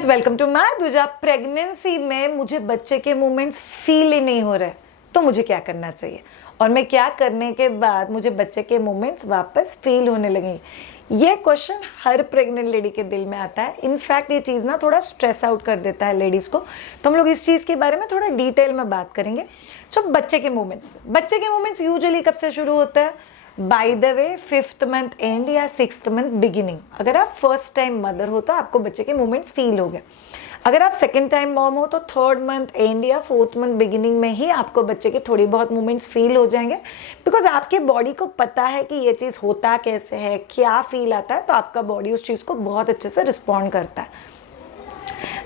Friends, welcome to my दूजा। Pregnancy में मुझे बच्चे के मोमेंट्स फील ही नहीं हो रहे, तो मुझे क्या करना चाहिए और मैं क्या करने के बाद मुझे बच्चे के मोमेंट्स वापस फील होने लगेंगे। ये क्वेश्चन हर प्रेग्नेंट लेडी के दिल में आता है। इनफैक्ट ये चीज़ ना थोड़ा स्ट्रेस आउट कर देता है लेडीज़ को, तो हम लोग इस चीज़ के बारे में थोड़ा डिटेल में बात करेंगे। सो बच्चे के मोमेंट्स यूजुअली कब से शुरू होता है? By the way 5th month and या 6th मंथ बिगिनिंग। अगर आप फर्स्ट टाइम मदर हो तो आपको बच्चे के मोमेंट्स फील हो गए। अगर आप सेकेंड टाइम मॉम हो तो 3rd मंथ एंड या 4th मंथ बिगिनिंग में ही आपको बच्चे के थोड़ी बहुत मोमेंट्स फील हो जाएंगे, बिकॉज आपके बॉडी को पता है कि ये चीज़ होता कैसे है, क्या फील आता है, तो आपका बॉडी उस चीज़ को बहुत अच्छे से रिस्पॉन्ड करता है।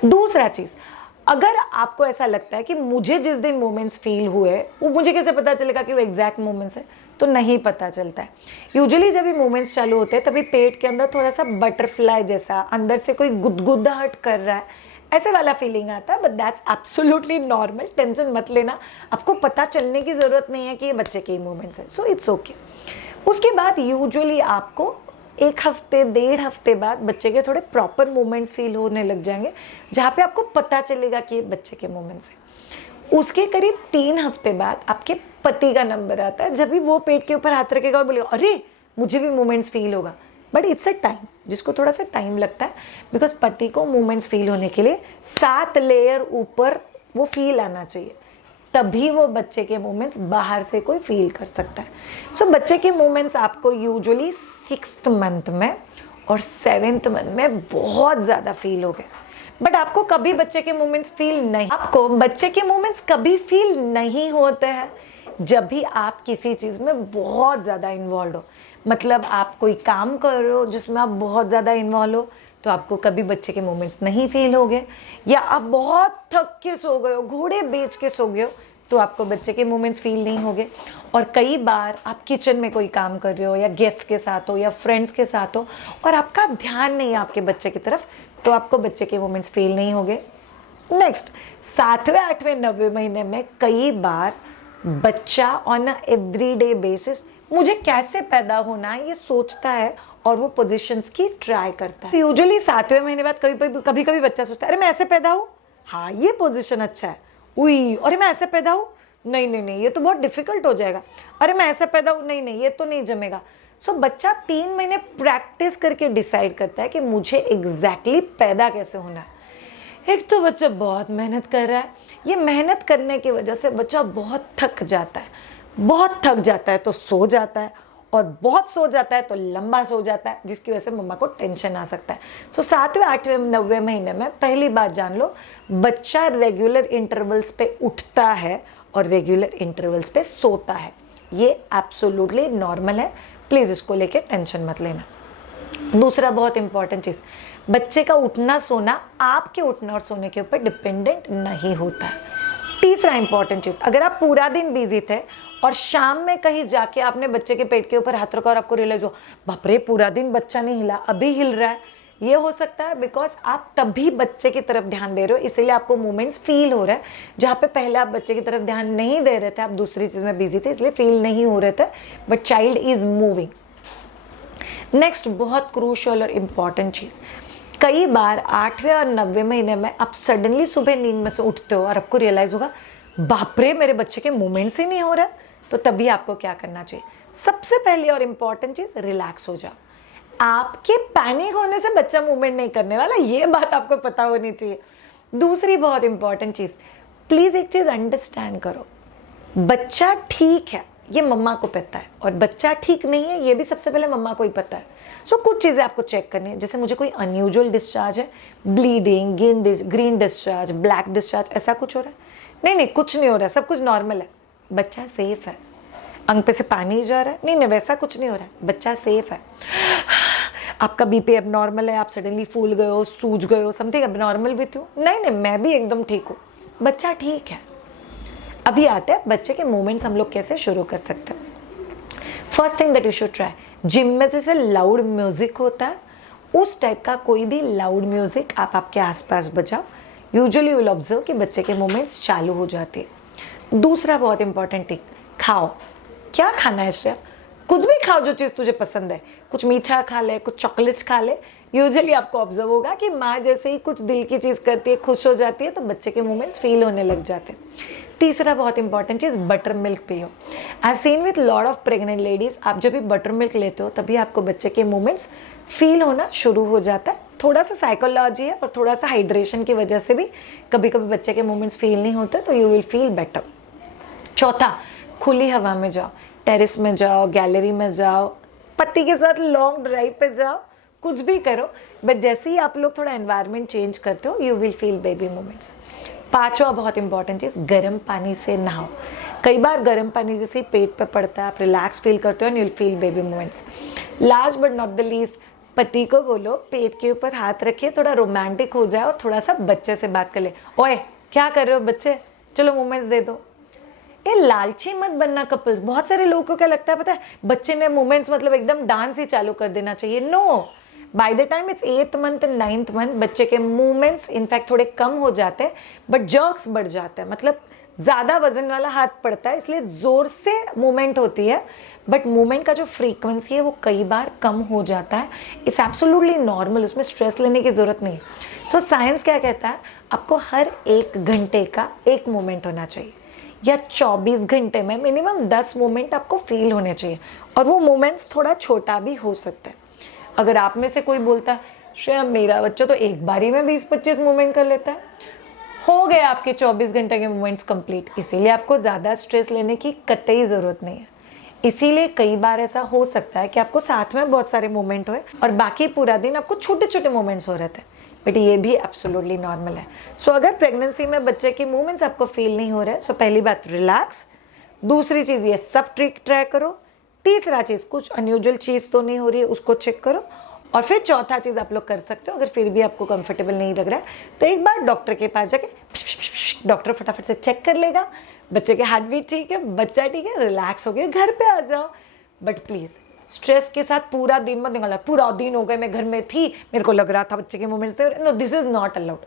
दूसरा चीज़, अगर आपको ऐसा लगता है कि मुझे जिस दिन मोमेंट्स फील हुए वो मुझे कैसे पता चलेगा कि वो एग्जैक्ट मोमेंट्स है, तो नहीं पता चलता है। यूजुअली जब ये मोमेंट्स चालू होते हैं तभी पेट के अंदर थोड़ा सा बटरफ्लाई जैसा अंदर से कोई गुदगुदाहट कर रहा है, ऐसे वाला फीलिंग आता है। But that's absolutely normal, tension मत लेना। आपको पता चलने की ज़रूरत नहीं है कि ये बच्चे के मोमेंट्स हैं, सो इट्स ओके। उसके बाद यूजुअली आपको 1 हफ्ते 1.5 हफ्ते बाद बच्चे के थोड़े प्रॉपर मोमेंट्स फील होने लग जाएंगे, जहाँ पे आपको पता चलेगा कि ये बच्चे के मोमेंट्स हैं। उसके करीब 3 हफ्ते बाद आपके पति का नंबर आता है, जब भी वो पेट के ऊपर हाथ रखेगा और बोलेगा अरे मुझे भी मोमेंट्स फील होगा। बट इट्स अ टाइम, जिसको थोड़ा सा टाइम लगता है, बिकॉज पति को मोमेंट्स फील होने के लिए 7 लेयर ऊपर वो फील आना चाहिए, तभी वो बच्चे के मोमेंट्स बाहर से कोई फील कर सकता है। सो बच्चे के मोमेंट्स आपको यूजुअली 6th मंथ में और 7th मंथ में बहुत ज़्यादा फील हो गए। बट आपको कभी बच्चे के मोमेंट्स फील नहीं, आपको बच्चे के मोमेंट्स कभी फील नहीं होते हैं जब भी आप किसी चीज़ में बहुत ज़्यादा इन्वॉल्व हो। मतलब आप कोई काम कर रहे हो जिसमें आप बहुत ज़्यादा इन्वॉल्व हो, तो आपको कभी बच्चे के मोमेंट्स नहीं फील होंगे। या आप बहुत थक के सो गए हो, घोड़े बेच के सो गए हो, तो आपको बच्चे के मोमेंट्स फील नहीं होंगे। और कई बार आप किचन में कोई काम कर रहे हो या गेस्ट के साथ हो या फ्रेंड्स के साथ हो और आपका ध्यान नहीं है आपके बच्चे की तरफ, तो आपको बच्चे के मोमेंट्स फील नहीं होंगे। नेक्स्ट, 7वें 8वें 9वें महीने में कई बार बच्चा ऑन अ एवरीडे बेसिस मुझे कैसे पैदा होना है ये सोचता है और वो पोजीशंस की ट्राई करता है। यूजुअली 7वें महीने बाद कभी कभी बच्चा सोचता है अरे मैं ऐसे पैदा हूँ, हाँ ये पोजीशन अच्छा है, उई अरे मैं ऐसे पैदा हूँ, नहीं नहीं नहीं ये तो बहुत डिफिकल्ट हो जाएगा, अरे मैं ऐसे पैदा हूँ, नहीं नहीं ये तो नहीं जमेगा। सो बच्चा 3 महीने प्रैक्टिस करके डिसाइड करता है कि मुझे एग्जैक्टली पैदा कैसे होना है। एक तो बच्चा बहुत मेहनत कर रहा है, ये मेहनत करने की वजह से बच्चा बहुत थक जाता है, बहुत थक जाता है तो सो जाता है, और बहुत सो जाता है तो लंबा सो जाता है, जिसकी वजह से मम्मा को टेंशन आ सकता है। सो 7वें 8वें 9वें महीने में पहली बात जान लो, बच्चा रेगुलर इंटरवल्स पे उठता है और रेगुलर इंटरवल्स पे सोता है। ये एब्सोल्युटली नॉर्मल है, प्लीज़ इसको लेके टेंशन मत लेना। दूसरा बहुत इंपॉर्टेंट चीज़, बच्चे का उठना सोना आपके उठना और सोने के ऊपर डिपेंडेंट नहीं होता है। तीसरा इंपॉर्टेंट चीज़, अगर आप पूरा दिन बिजी थे और शाम में कहीं जाके आपने बच्चे के पेट के ऊपर हाथ रखा और आपको रियलाइज हो बाप रे पूरा दिन बच्चा नहीं हिला, अभी हिल रहा है, ये हो सकता है बिकॉज आप तभी बच्चे की तरफ ध्यान दे रहे हो, इसीलिए आपको मोमेंट्स फील हो रहा है। जहाँ पे पहले आप बच्चे की तरफ ध्यान नहीं दे रहे थे, आप दूसरी चीज़ में बिजी थे, इसलिए फील नहीं हो रहे थे, but child is moving. Next, बहुत क्रूशियल और इम्पॉर्टेंट चीज़, कई बार 8वें और 9वें महीने में आप सडनली सुबह नींद में से उठते हो और आपको रियलाइज होगा बाप रे मेरे बच्चे के मोमेंट्स ही नहीं हो रहा, तो तभी आपको क्या करना चाहिए? सबसे पहली और इम्पॉर्टेंट चीज़, रिलैक्स हो जाओ। आपके पैनिक होने से बच्चा मूवमेंट नहीं करने वाला, ये बात आपको पता होनी चाहिए। दूसरी बहुत इंपॉर्टेंट चीज़, प्लीज़ एक चीज़ अंडरस्टैंड करो, बच्चा ठीक है ये मम्मा को पता है, और बच्चा ठीक नहीं है ये भी सबसे पहले मम्मा को ही पता है। सो कुछ चीज़ें आपको चेक करनी है, जैसे मुझे कोई अनयूजुअल डिस्चार्ज है, bleeding, green discharge, black discharge, ऐसा कुछ हो रहा है? नहीं नहीं कुछ नहीं हो रहा है, सब कुछ नॉर्मल है, बच्चा सेफ है। अंग पे से पानी जा रहा है? नहीं नहीं वैसा कुछ नहीं हो रहा है, बच्चा सेफ है। आपका बीपी अब नॉर्मल है, आप सडनली फूल गए हो, सूज गए हो, समथिंग अब नॉर्मल विथ यू? नहीं नहीं मैं भी एकदम ठीक हूँ, बच्चा ठीक है। अभी आते हैं बच्चे के मोमेंट्स हम लोग कैसे शुरू कर सकते हैं। First thing that you should try, gym में जैसे लाउड म्यूजिक होता है उस टाइप का कोई भी लाउड म्यूजिक आप आपके आसपास बजाओ, यूजुअली विल ऑब्जर्व कि बच्चे के मोमेंट्स चालू हो जाते हैं। दूसरा बहुत इंपॉर्टेंट टिप, खाओ। क्या खाना है श्रेया? कुछ भी खाओ जो चीज़ तुझे पसंद है, कुछ मीठा खा ले, कुछ चॉकलेट्स खा ले, यूजुअली आपको ऑब्जर्व होगा कि माँ जैसे ही कुछ दिल की चीज़ करती है, खुश हो जाती है, तो बच्चे के मूवमेंट्स फील होने लग जाते हैं। तीसरा बहुत इंपॉर्टेंट चीज़, बटर मिल्क पियो। I have seen with lot of pregnant ladies, आप जब भी बटर मिल्क लेते हो तभी आपको बच्चे के मूवमेंट्स फील होना शुरू हो जाता है। थोड़ा सा साइकोलॉजी है और थोड़ा सा हाइड्रेशन की वजह से भी कभी कभी बच्चे के मूवमेंट्स फील नहीं होते, तो यू विल फील बेटर। चौथा, खुली हवा में जाओ, टेरेस में जाओ, गैलरी में जाओ, पति के साथ लॉन्ग ड्राइव पे जाओ, कुछ भी करो, बट जैसे ही आप लोग थोड़ा एनवायरनमेंट चेंज करते हो you will feel baby movements. पांचवा बहुत इंपॉर्टेंट चीज़, गर्म पानी से नहाओ। कई बार गर्म पानी जैसे ही पेट पे पड़ता है, आप रिलैक्स फील करते हो and you will feel baby movements. Last but not the least, पति को बोलो पेट के ऊपर हाथ रखिए, थोड़ा रोमांटिक हो जाए और थोड़ा सा बच्चे से बात कर ले, ओए क्या कर रहे हो बच्चे, चलो मूवमेंट्स दे दो। ये लालची मत बनना कपल्स। बहुत सारे लोगों को क्या लगता है पता है, बच्चे ने मूवमेंट्स मतलब एकदम डांस ही चालू कर देना चाहिए। No, by the time it's 8th month and 9th month बच्चे के मूवमेंट्स इनफैक्ट थोड़े कम हो जाते हैं, बट जर्क्स बढ़ जाता है, मतलब ज़्यादा वजन वाला हाथ पड़ता है, इसलिए ज़ोर से मूवमेंट होती है, बट मूवमेंट का जो फ्रीक्वेंसी है वो कई बार कम हो जाता है। इट्स एब्सोल्युटली नॉर्मल, उसमें स्ट्रेस लेने की ज़रूरत नहीं है। सो साइंस क्या कहता है, आपको हर 1 घंटे का एक मूवमेंट होना चाहिए, या 24 घंटे में मिनिमम 10 मूवमेंट आपको फील होने चाहिए, और वो मूवमेंट्स थोड़ा छोटा भी हो सकता है। अगर आप में से कोई बोलता है श्रेया मेरा बच्चा तो एक बारी में 20-25 मूवमेंट कर लेता है, हो गए आपके 24 घंटे के मूवमेंट्स कंप्लीट, इसीलिए आपको ज़्यादा स्ट्रेस लेने की कतई ज़रूरत नहीं है। इसीलिए कई बार ऐसा हो सकता है कि आपको साथ में बहुत सारे मूवमेंट हुए और बाकी पूरा दिन आपको छोटे छोटे मूवमेंट्स हो रहे थे, बट ये भी एब्सोल्युटली नॉर्मल है। सो अगर प्रेगनेंसी में बच्चे के मूवमेंट्स आपको फील नहीं हो रहे, सो पहली बात रिलैक्स, दूसरी चीज़ ये सब ट्रिक ट्राई करो, तीसरा चीज़ कुछ अनयूजुअल चीज़ तो नहीं हो रही है उसको चेक करो, और फिर चौथा चीज़ आप लोग कर सकते हो, अगर फिर भी आपको कंफर्टेबल नहीं लग रहा है तो एक बार डॉक्टर के पास जाके डॉक्टर फटाफट से चेक कर लेगा, बच्चे के हार्ट बीट ठीक है, बच्चा ठीक है, रिलैक्स हो गया, घर पे आ जाओ। बट प्लीज़ स्ट्रेस के साथ पूरा दिन मत निकालना, पूरा दिन हो गए मैं घर में थी, मेरे को लग रहा था बच्चे के मूवमेंट्स थे, no this is not allowed.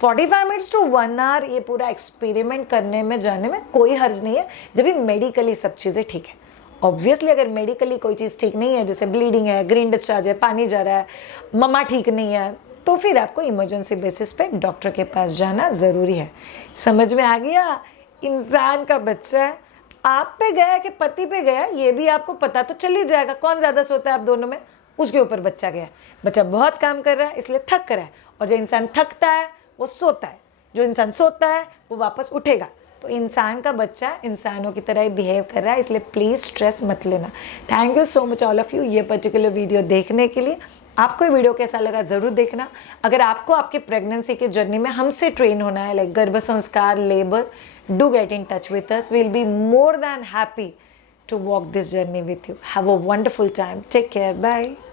45 minutes to 1 hour ये पूरा एक्सपेरिमेंट करने में जाने में कोई हर्ज नहीं है, जब भी मेडिकली सब चीज़ें ठीक है। ऑब्वियसली अगर मेडिकली कोई चीज़ ठीक नहीं है, जैसे ब्लीडिंग है, ग्रीन डिस्चार्ज है, पानी जा रहा है, मम्मा ठीक नहीं है, तो फिर आपको इमरजेंसी बेसिस पे डॉक्टर के पास जाना ज़रूरी है। समझ में आ गया? इंसान का बच्चा है, आप पे गया कि पति पे गया ये भी आपको पता तो चल ही जाएगा, कौन ज़्यादा सोता है आप दोनों में, उसके ऊपर बच्चा गया। बच्चा बहुत काम कर रहा है इसलिए थक रहा है, और जो इंसान थकता है वो सोता है, जो इंसान सोता है वो वापस उठेगा। तो इंसान का बच्चा इंसानों की तरह ही बिहेव कर रहा है, इसलिए प्लीज़ स्ट्रेस मत लेना। Thank you so much all of you ये पर्टिकुलर वीडियो देखने के लिए। आपको ये वीडियो कैसा लगा ज़रूर देखना। अगर आपको आपकी प्रेगनेंसी के जर्नी में हमसे ट्रेन होना है, लाइक गर्भ संस्कार, labour, do get in touch with us, we will be more than happy to walk this journey with you. Have a wonderful time. Take care. Bye.